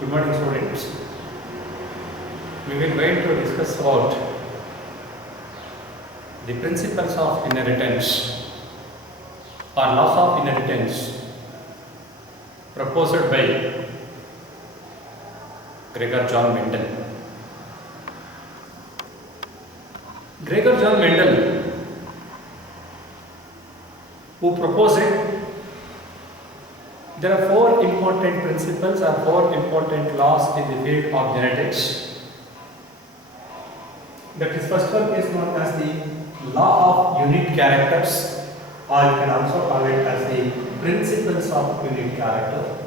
Good morning, students. We will going to discuss about the principles of inheritance or laws of inheritance proposed by Gregor John Mendel. Gregor John Mendel, who proposed it, there are four important principles or four important laws in the field of genetics. That is, first one is known as the law of unique characters, or you can also call it as the principles of unique character.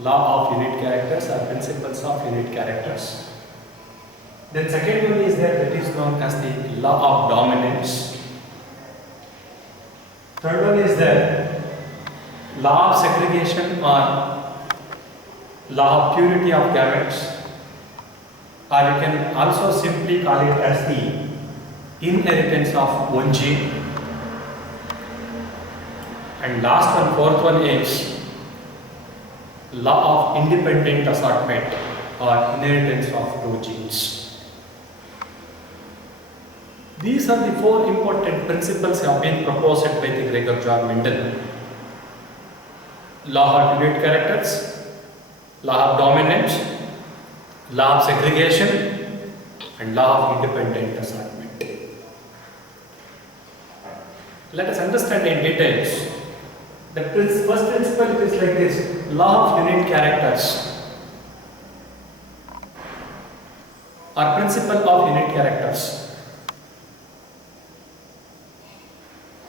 Law of unique characters or principles of unique characters. Then second one is there, that is known as the law of dominance. Third one is there, law of segregation or law of purity of gametes, or you can also simply call it as the inheritance of one gene. And last one, fourth one is law of independent assortment or inheritance of two genes. These are the four important principles have been proposed by the Gregor John Mendel. Law of unique characters, law of dominance, law of segregation, and law of independent assortment. Let us understand in details. The first principle is like this: law of unique characters or principle of unique characters.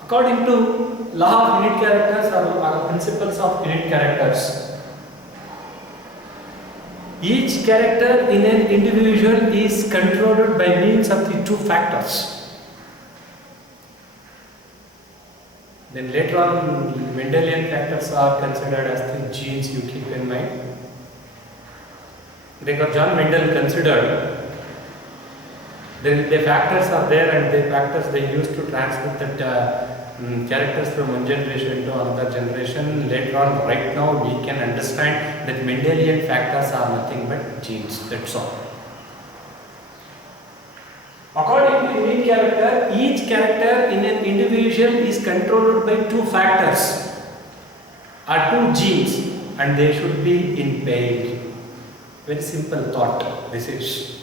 According to law of unique characters or principles of unique characters, each character in an individual is controlled by means of the two factors. Then later on, Mendelian factors are considered as the genes, you keep in mind. Gregor John Mendel considered the factors are there, and the factors they used to transmit that characters from one generation to another generation. Later on, right now, we can understand that Mendelian factors are nothing but genes, that's all. According to unique character, each character in an individual is controlled by two factors or two genes, and they should be in pair. Very simple thought this is.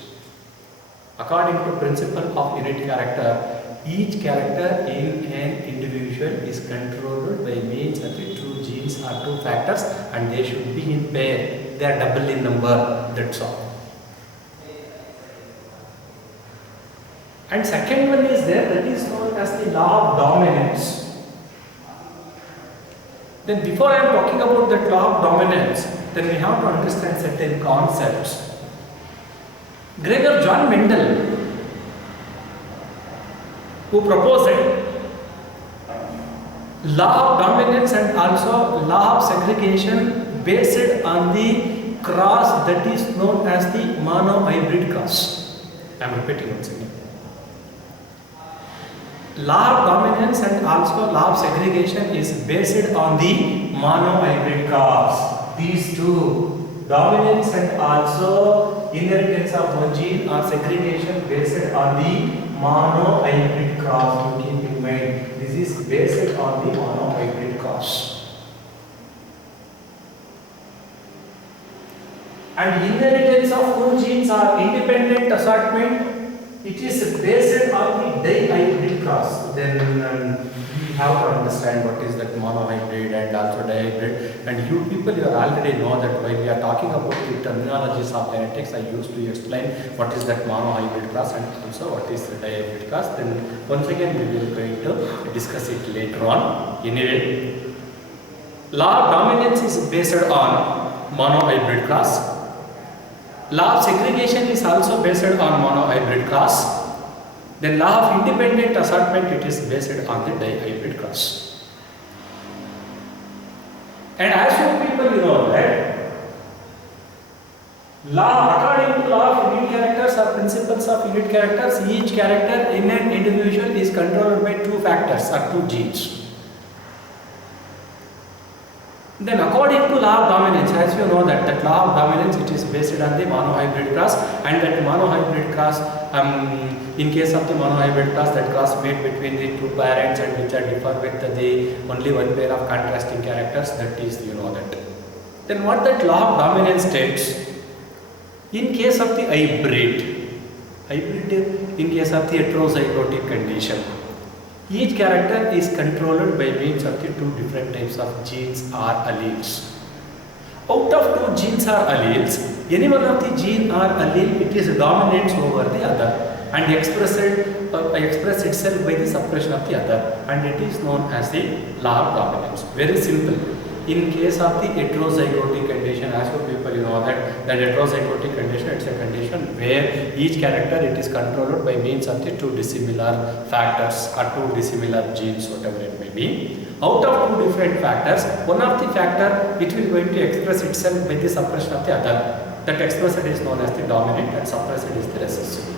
According to principle of unique character, each character in an individual is controlled by means of the two genes or two factors, and they should be in pair. They are double in number, that's all. And second one is there, that is known as the law of dominance. Then before I am talking about that law of dominance, then we have to understand certain concepts. Gregor John Mendel, who proposed law of dominance and also law of segregation based on the cross that is known as the monohybrid cross. I am repeating once again. Law of dominance and also law of segregation is based on the monohybrid cross. These two, dominance and also inheritance of one gene, or segregation based on the monohybrid cross. You keep in mind, this is based on the monohybrid cross. And inheritance of two genes or independent assortment, it is based on the dihybrid cross. Then we have to understand what is that monohybrid and also dihybrid. And you people, you already know that while we are talking about the terminologies of genetics, I used to explain what is that monohybrid cross and also what is the dihybrid cross. Then once again we will going to discuss it later on. Anyway, law of dominance is based on monohybrid cross. Law of segregation is also based on monohybrid cross. Then law of independent assortment, it is based on the dihybrid cross. And as you people you know that according to law of unique characters or principles of unique characters, each character in an individual is controlled by two factors or two genes. Then according to law of dominance, as you know that law of dominance, it is based on the monohybrid cross, and that monohybrid cross, in case of the monohybrid cross, that cross made between the two parents and which are differ with the only one pair of contrasting characters, that is, you know that. Then what that law of dominance states, in case of the hybrid in case of the heterozygotic condition, each character is controlled by means of the two different types of genes or alleles. Out of two genes or alleles, any one of the gene or allele, it is dominant over the other and express itself by the suppression of the other, and it is known as the law of dominance. Very simple. In case of the heterozygotic condition, as you people you know that heterozygotic condition, it's a condition where each character, it is controlled by means of the two dissimilar factors or two dissimilar genes, whatever it may be. Out of two different factors, one of the factor, it will going to express itself by the suppression of the other. That expressed is known as the dominant and suppressed is the recessive.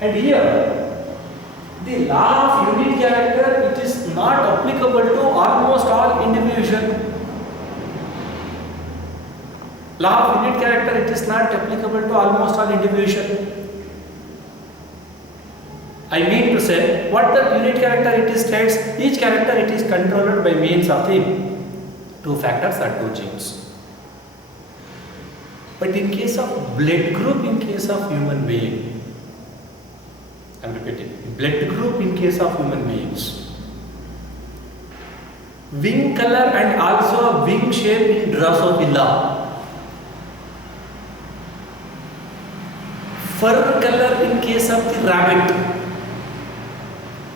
And here, the law of unit character, it is not applicable to almost all individual. Law of unit character, it is not applicable to almost all individual. I mean to say, what the unit character it states, each character it is controlled by means of the two factors or two genes. But in case of blood group, in case of human being, I am repeating, blood group in case of human beings, wing color and also wing shape in Drosophila, fur color in case of the rabbit.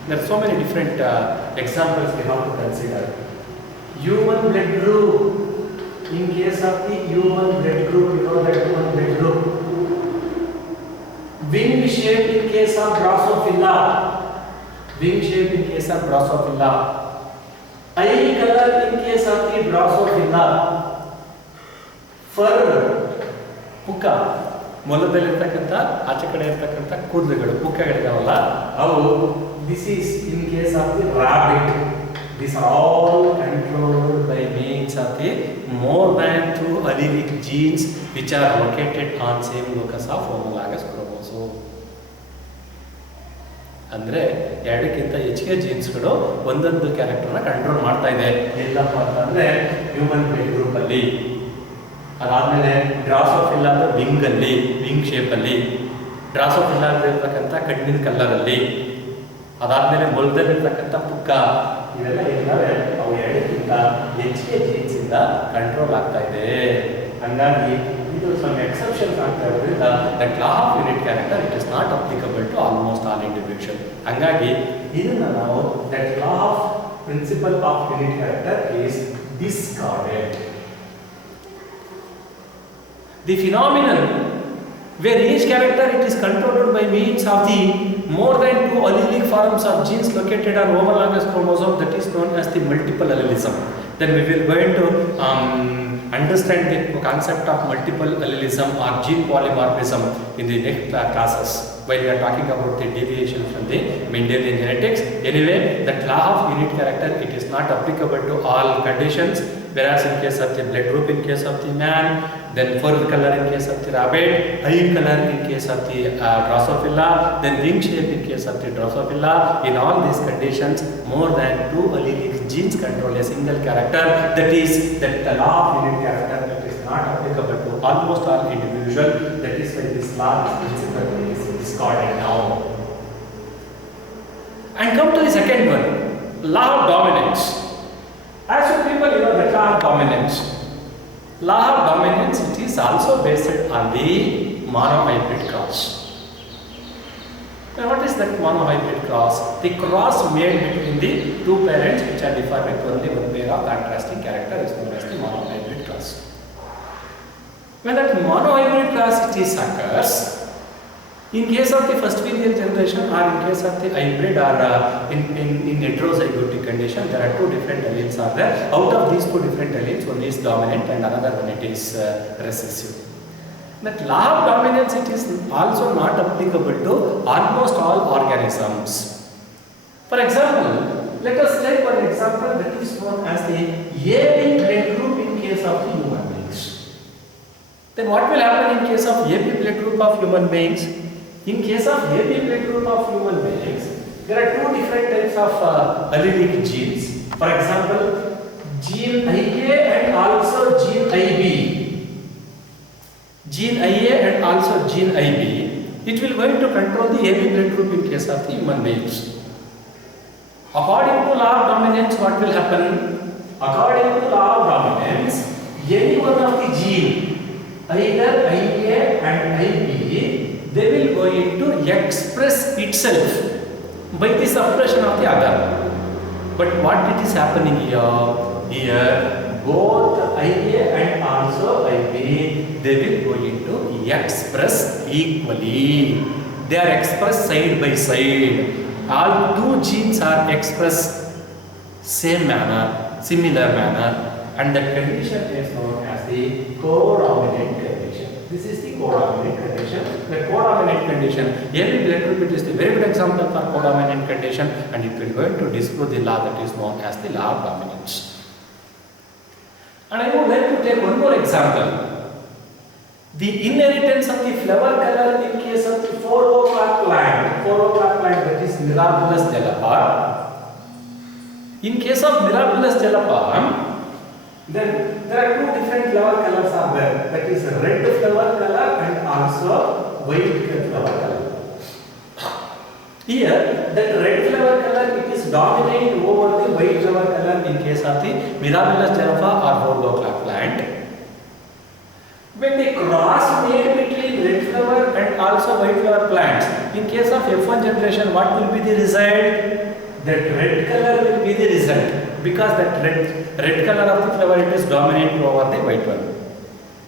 There are so many different examples we have to consider. Human blood group, in case of the human blood group, you know that human blood group. Wing shape in case of Drosophila. Wing shape in case of Drosophila. Eye color in case of the Drosophila. Fur, ಪುಕ್ಕ, ಮೊಲದಲ್ಲಿರ್ತಕ್ಕಂಥ ಆಚೆ ಕಡೆ ಇರ್ತಕ್ಕಂಥ ಕೂದಲುಗಳು ಪುಕ್ಕಗಳಿದಾವಲ್ಲ ಅವು, this is in case of the rabbit. These are all controlled by means of the more than two allelic genes which are located on same locus of homologous chromosome. ಅಂದರೆ ಎರಡಕ್ಕಿಂತ ಹೆಚ್ಚಿಗೆ ಜೀನ್ಸ್ಗಳು ಒಂದೊಂದು ಕ್ಯಾರೆಕ್ಟರ್ನ control ಮಾಡ್ತಾ ಇದೆ. ಎಲ್ಲಪ್ಪ ಅಂತಂದರೆ ಹ್ಯೂಮನ್ ಬ್ಲಡ್ ಗ್ರೂಪಲ್ಲಿ, ಅದಾದಮೇಲೆ ಡ್ರಾಸೋಫಿಲ್ಲಾ ಅಂತ ವಿಂಗಲ್ಲಿ, ವಿಂಗ್ ಶೇಪಲ್ಲಿ, ಡ್ರಾಸೋಫಿಲ್ಲಾ ಅಂತ ಇರ್ತಕ್ಕಂಥ ಕಣ್ಣಿನ ಕಲ್ಲರಲ್ಲಿ, ಅದಾದಮೇಲೆ ಮೊಲದಲ್ಲಿರ್ತಕ್ಕಂಥ ಪುಕ್ಕ, ಇವೆಲ್ಲ ಏನಾದ್ರೆ ಅವು ಎರಡಕ್ಕಿಂತ ಹೆಚ್ಚಿಗೆ ಜೀನ್ಸಿಂದ ಕಂಟ್ರೋಲ್ ಆಗ್ತಾ ಇದೆ. ಹಂಗಾಗಿ ಇದು ಸಮ್ ಎಕ್ಸೆಪ್ಷನ್ಸ್ ಆಗ್ತಾ ಇರೋದ್ರಿಂದ that law of unit character it is not applicable to almost all individual. ಹಂಗಾಗಿ ಇದನ್ನು ನಾವು that law of principle of unit character is discarded. The phenomenon where each character it is controlled by means of the more than two allelic forms of genes located on homologous chromosome, that is known as the multiple allelism. Then we will going to understand the concept of multiple allelism or gene polymorphism in the next classes, while we are talking about the deviation from the Mendelian genetics. Anyway, that law of unit character it is not applicable to all conditions, whereas in case of the blood group in case of the man, then fur color in case of the rabbit, eye color in case of the Drosophila, then wing shape in case of the Drosophila, in all these conditions more than two allelic genes control a single character. That is that the law of unit character that is not applicable to almost all individual. That is why this law is discarded now. And come to the second one, law of dominance. As you people you know the law of dominance. Law of dominance it is also based on the monohybrid cross. Now what is that monohybrid cross? The cross made between the two parents which are different with only one pair of contrasting character is known as the monohybrid cross. When that monohybrid cross it is occurs, in case of the first filial generation or in case of the hybrid or in heterozygotic condition, there are two different alleles are there. Out of these two different alleles, one is dominant and another one it is recessive. But law of dominance it is also not applicable to almost all organisms. For example, let us take one example that is known as the AB blood group in case of the human. Then what will happen in case of AB blood group of human beings? In case of AB blood group of human beings, there are two different types of allelic genes. For example, gene IA and also gene IB. Gene IA and also gene IB, it will going to control the AB blood group in case of the human beings. According to law of dominance, what will happen? According to law of dominance, any one of the gene, either IA and IB, they will going to express itself by the suppression of the other. But what it is happening here, both IA and also IB, they will going to express equally. They are expressed side by side. All two genes are expressed same manner, similar manner, and that condition is known as the codominant condition. This is the codominant condition. The codominant condition, AB blood group, it is the very good example for codominant condition, and it will going to disprove the law that is known as the law of dominance. And I would like to take one more example. The inheritance of the flower color in case of the 4 o'clock plant, that is Mirabilis jalapam. In case of Mirabilis jalapam, then there are two different flower colors are there. That is red flower color and also white flower color. Here, that red flower color, it is dominant over the white flower color in case of the Mirabilis jalapam or 4 o'clock plant. When the cross made between red flower and also white flower plants, in case of F1 generation, what will be the result? That red color will be the result, because that red color of the flower, it is dominant over the white one.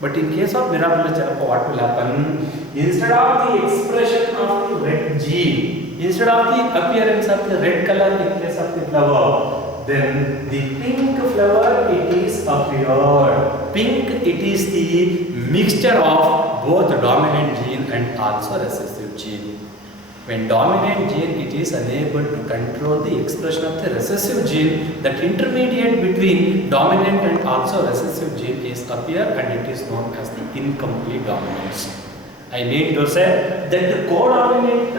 But in case of Mirabilis jalapam, what will happen? Instead of the expression of the red gene, instead of the appearance of the red color in case of the flower, then the pink flower, it is appeared. Pink, it is the mixture of both dominant gene and also recessive gene. When dominant gene, it is unable to control the expression of the recessive gene, that intermediate between dominant and also recessive gene is appear, and it is known as the incomplete dominance. I mean to say that the codominant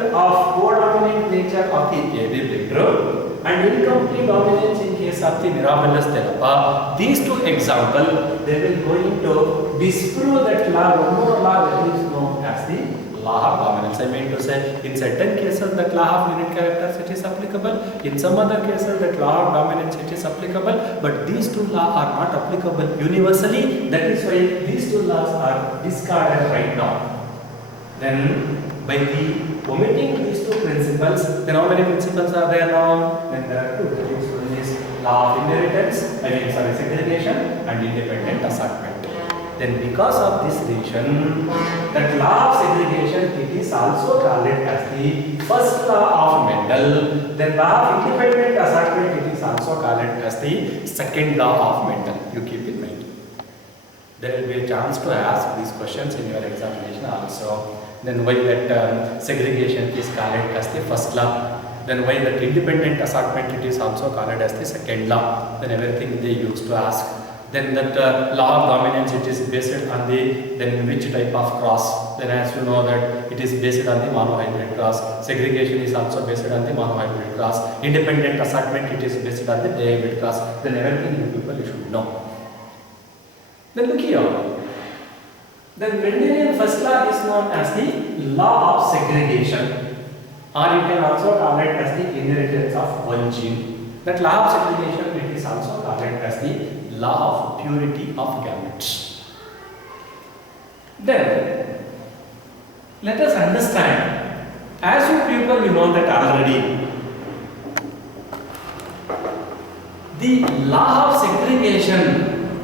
nature of the AB blood group and incomplete dominance in case of the Mirabilis jalapam, these two examples, they will going to disprove that law, one more law that is known as the law of dominance. I mean to say, in certain cases that law of unit characters, it is applicable. In some other cases that law of dominance, it is applicable. But these two laws are not applicable universally. That is why these two laws are discarded right now. Then by the omitting these two principles, then how many principles are there now? Then there are two. One is law of inheritance, segregation, and independent assortment. Then because of this reason, that law of segregation, it is also called as the first law of Mendel. Then law of independent assortment, it is also called as the second law of Mendel. You keep in mind. There will be a chance to ask these questions in your examination also. Then why that segregation is called as the first law. Then why that independent assortment, it is also called as the second law. Then everything they used to ask. Then that law of dominance, it is based on the, then which type of cross. Then as you know that it is based on the monohybrid cross. Segregation is also based on the monohybrid cross. Independent assortment, it is based on the dihybrid cross. Then everything you people you should know. Then look here. The Mendelian first law is known as the law of segregation, or you can also call it as the inheritance of one gene. That law of segregation, it is also called as the law of purity of gametes. Then let us understand, as you people you know that already, the law of segregation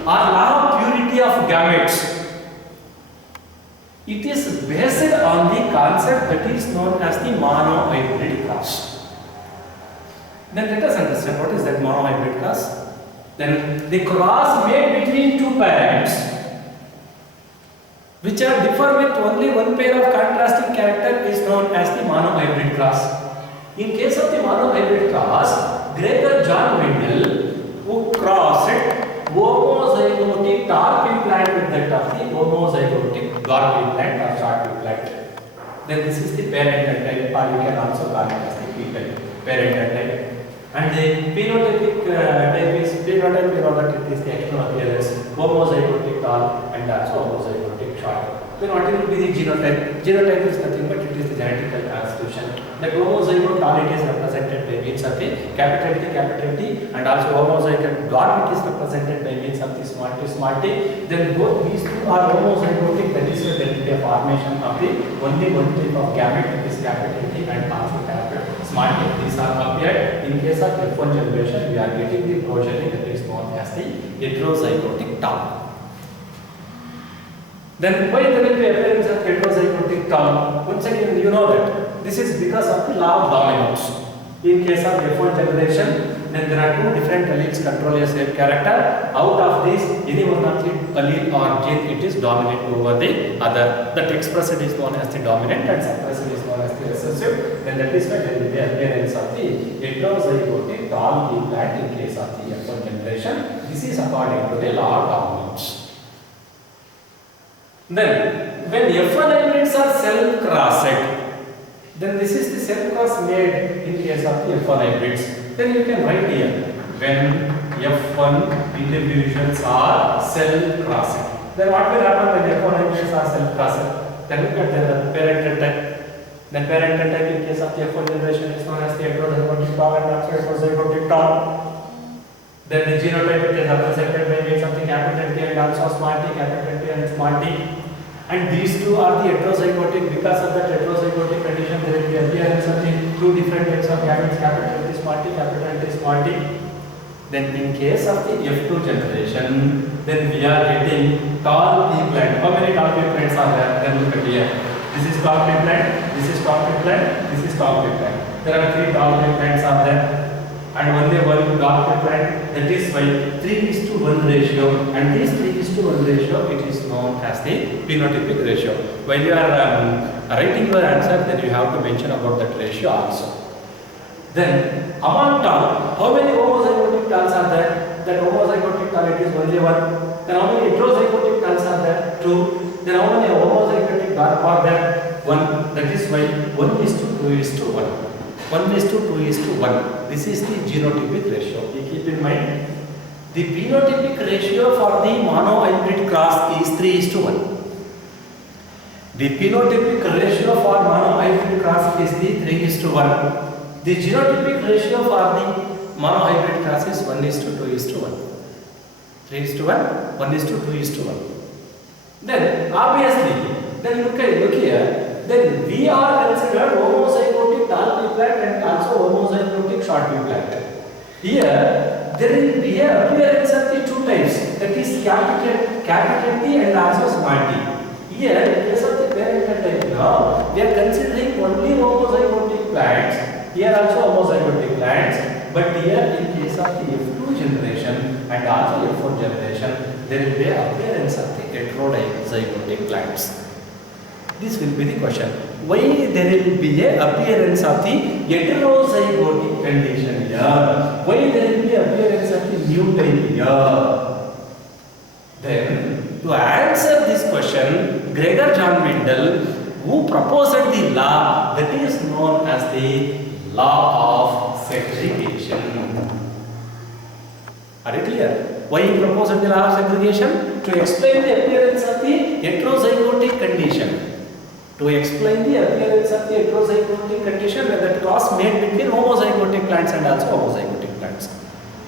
or law of purity of gametes, it is based on the concept that is known as the monohybrid cross. Then let us understand what is that monohybrid cross. Then the cross made between two parents which are differ with only one pair of contrasting character is known as the monohybrid cross. In case of the monohybrid cross, Gregor John Mendel, who crossed homozygotic torque plant with that of the homozygotic Garvey plant or Shortview plant. Then this is the parental type, or you can also call it as the P type, parental type. And the phenotypic type is phenotype, you know that it is the external appearance, homozygotic tall and also homozygotic short. Then what will be the genotype? Genotype is nothing but it is the genetical transcription. The homozygote tall it is represented by means of the capital T, and also homozygote dwarf it is represented by means of the small t. Then both these two are homozygotic, that is there will be a formation of the only one type of gamete, that is capital T and also capital small t. These are appeared in case of F1 generation. We are getting the progeny that is known as the heterozygotic tall. Then why there will be appearance of heterozygotic tall? Once again, you know that this is because of the law of dominance. In case of F1 generation, then there are two different alleles control a same character. Out of these, any one of the allele or gene it is dominant over the other. That expressed is known as the dominant and suppressed is known as the recessive. Then that is why there will be appearance of the heterozygotic tall plant in case of the F1 generation. This is according to the law of dominance. Then, when F1 hybrids are cell crossed, then this is the cell cross made in case of the F1 hybrids. Then you can write here, when F1 individuals are cell crossed. Then what will happen when F1 hybrids are cell crossed? Then look at the parental type. Then parental type in case of the F1 generation is known as the heterozygotic tall and also heterozygotic tall. Then the genotype is represented by means of the capital T and also small t, capital T and small t. And these two are the heterozygotic. Because of that heterozygotic condition, there will be appearance of the two different types of gametes, capital T small t, capital T small t. Then in case of the F2 generation, then we are getting tall P plant. How many tall P plants are there? Then look at here. This is tall P plant, this is tall P plant, this is tall P plant. There are three tall P plants are there. And only one tall P plant, that is why 3:1 ratio, and this 3:1 ratio it is known as the phenotypic ratio. While you are writing your answer, then you have to mention about that ratio also. Then among tall, how many homozygotic talls are there? That homozygotic tall it is only one. Then how many heterozygotic talls are there? Two. Then how many homozygotic dwarf are there? One. That is why 1:2:1. 1:2:1. This is the genotypic ratio. You keep in mind. The phenotypic ratio for the monohybrid cross is 3:1. The phenotypic ratio for monohybrid cross is the 3:1. The genotypic ratio for the monohybrid cross is 1:2:1. 3:1, 1:2:1. Then obviously, then look here. Then we are considered homozygotic tall P plant and also homozygotic short P plant. Here, there will be a appearance of the two types, that is capital T and also small t. Here, in case of the parental type now, we are considering only homozygotic plants. Here also homozygotic plants, but here in case of the F2 generation and also F1 generation, there will be appearance of the heterozygotic plants. This will be the question. Why there will be a appearance of the heterozygotic condition here? Why there will be appearance of the new type here? Then, to answer this question, Gregor John Mendel, who proposed the law that is known as the law of segregation. Are you clear? Why he proposed the law of segregation? To explain the appearance of the heterozygotic condition. To explain the appearance of the heterozygotic condition when the cross made between homozygotic plants and also homozygotic plants.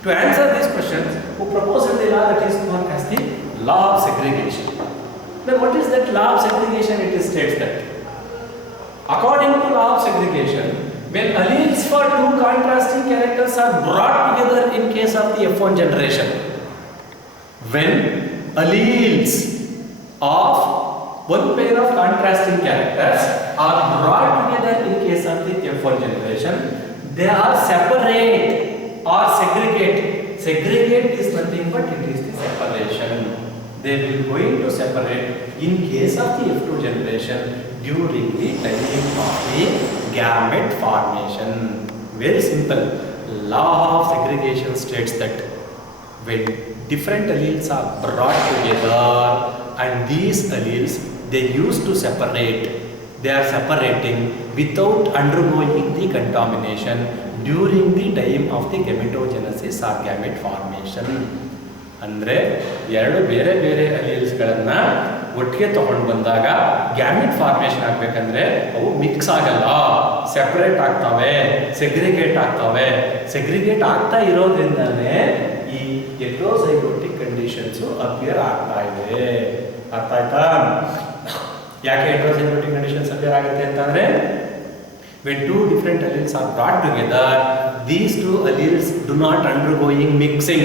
To answer these questions, who proposed the law that is known as the law of segregation. Then what is that law of segregation? It states that according to law of segregation, when alleles for two contrasting characters are brought together in case of the F1 generation, when alleles of one pair of contrasting characters are brought together in case of the F1 generation, they are separate or segregate. Segregate is nothing but it is the separation. They will going to separate in case of the F2 generation during the time of the gamete formation. Very simple. Law of segregation states that when different alleles are brought together, and these alleles they used to separate. They are separating without undergoing the contamination during the time of the gametogenesis or gamete formation. ಅಂದರೆ ಎರಡು ಬೇರೆ ಬೇರೆ ಅಲೀಲ್ಸ್ಗಳನ್ನು ಒಟ್ಟಿಗೆ ತಗೊಂಡು ಬಂದಾಗ gamete formation ಆಗಬೇಕಂದ್ರೆ ಅವು mix ಆಗಲ್ಲ, ಸೆಪರೇಟ್ ಆಗ್ತವೆ, ಸೆಗ್ರಿಗೇಟ್ ಆಗ್ತವೆ. ಸೆಗ್ರಿಗೇಟ್ ಆಗ್ತಾ ಇರೋದ್ರಿಂದಲೇ ಈ ಹೆಟೆರೋಜೈಗೋಟಿಕ್ ಕಂಡೀಷನ್ಸು ಅಪಿಯರ್ ಆಗ್ತಾ ಇದೆ. ಅರ್ಥ ಆಯ್ತಾ? ಯಾಕೆ ಹೆಟೆರೋಜೈಗೋಟಿಕ್ ಕಂಡೀಷನ್ಸ್ ಅಪಿಯರ್ ಆಗುತ್ತೆ ಅಂತಂದರೆ, when two different alleles are brought together, these two alleles do not undergoing mixing,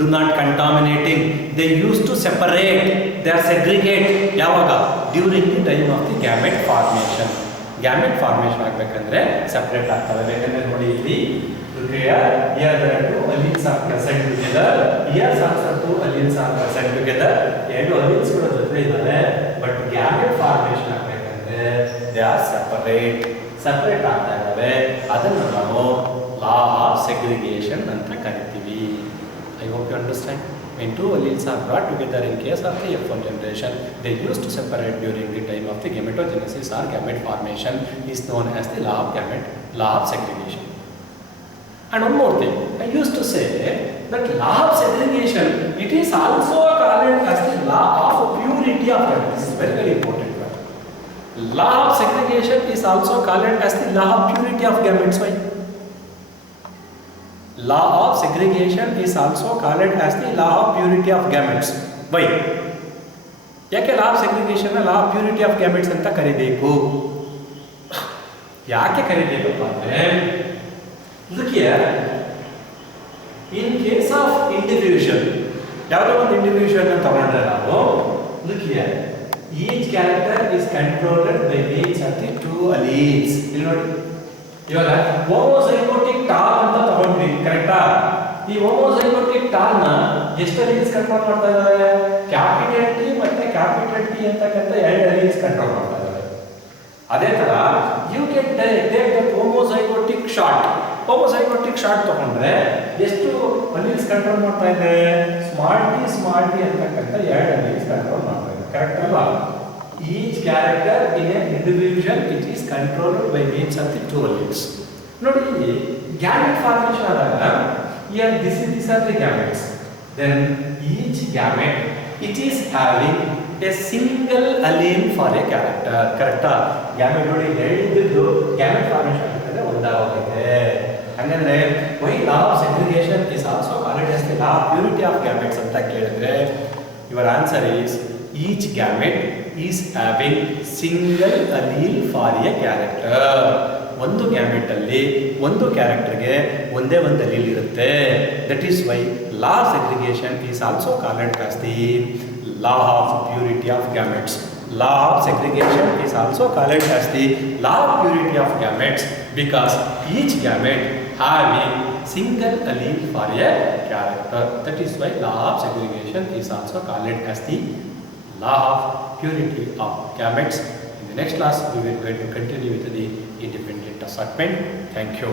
do not contaminating, they used to separate, they are segregate. ಯಾವಾಗ? during the time of the gamete formation. gamete formation ಆಗಬೇಕಂದ್ರೆ separate ಆಗ್ತವೆ. ಬೇಕಂದ್ರೆ ನೋಡಿ ಇಲ್ಲಿ here there are two alleles are present together, here also two alleles are present together. ಎರಡು alleles ಕೂಡ ಜೊತೆ ಇದ್ದಾರೆ, ಬಟ್ gamete formation ಆಗಬೇಕಂದ್ರೆ they are ಸೆಪರೇಟ್ ಆಗ್ತಾ ಇದ್ದಾವೆ. ಅದನ್ನು ನಾವು ಲಾ ಆಫ್ ಸೆಗ್ರಿಗೇಷನ್ ಅಂತ ಕರಿತೀವಿ. I hope you understand. when two alleles are brought together in case of the F1 generation, they used to separate during the time of the gametogenesis or gamete formation is known as the law of segregation. And one more thing, I used to say that law of segregation, it is also called as the law of purity of gametes. This is very, very important. Law of segregation is also called as the law of purity of gametes. Why? Law of segregation is also called as the law of purity of gametes. Why? ಯಾಕೆ law of segregation law of purity of gametes ಅಂತ ಕರಿಬೇಕು? ಯಾಕೆ ಕರಿಬೇಕಪ್ಪ ಅಂದ್ರೆ, look here, in case of individual, ಯಾವುದೋ ಒಂದು individual ಅಂತ ತಗೊಂಡ್ರೆ ನಾವು, look here, each character is controlled by means of the two alleles. ಇಲ್ಲಿ ನೋಡಿ, ಇವಾಗ ಹೋಮೋಜೈಗೋಟಿಕ್ ಟಾಲ್ ಅಂತ ತಗೊಂಡ್ವಿ, ಕರೆಕ್ಟಾ? ಈ ಹೋಮೋಜೈಗೋಟಿಕ್ ಟಾಲ್ ನ ಎಷ್ಟು ಅಲೀಲ್ಸ್ ಕಂಟ್ರೋಲ್ ಮಾಡ್ತಾ ಇದ್ದಾರೆ? ಕ್ಯಾಪಿಟಲ್ ಟಿ ಮತ್ತೆ ಕ್ಯಾಪಿಟಲ್ ಟಿ ಅಂತಕ್ಕಂಥ ಎರಡು ಅಲೀಲ್ಸ್ ಕಂಟ್ರೋಲ್ ಮಾಡ್ತಾ ಇದ್ದಾರೆ. ಅದೇ ತರ you can take the homozygotic short ತಗೊಂಡ್ರೆ ಎಷ್ಟು ಅಲೀಲ್ಸ್ ಕಂಟ್ರೋಲ್ ಮಾಡ್ತಾ ಇದೆ? ಸ್ಮಾಲ್ ಟಿ ಅಂತಕ್ಕಂಥ ಎರಡು ಅಲೀಲ್ಸ್ ಕಂಟ್ರೋಲ್ ಮಾಡ್ತಾ ಇದೆ. ಕರೆಕ್ಟ್ ಅಲ್ವಾ? Each character in an individual, it is controlled by means of the two alleles. ನೋಡಿ, ಇಲ್ಲಿ gamete formation ಆದಾಗ here these are the gametes. Then each gamete, it is having a single allele for a character. ಕರೆಕ್ಟಾ? gamete ನೋಡಿ ಹೇಳಿದ್ದು gamete formation ಆಗಿದ್ರೆ ಒಂದಾಗುತ್ತೆ. ಹಾಗಂದ್ರೆ why law of segregation is also called as the law of purity of gametes ಅಂತ ಕೇಳಿದ್ರೆ, your answer is each gamete is having single allele for a character. ಒಂದು gamete ಅಲ್ಲಿ ಒಂದು ಕ್ಯಾರೆಕ್ಟರ್ಗೆ ಒಂದೇ ಒಂದು allele ಇರುತ್ತೆ. That is why law of segregation is also called as the law of purity of gametes. Law of segregation is also called as the law of purity of gametes because each gamete having single allele for a character. That is why law of segregation is also called as the law of purity of gametes. In the next class, we will going to continue with the independent assortment. Thank you.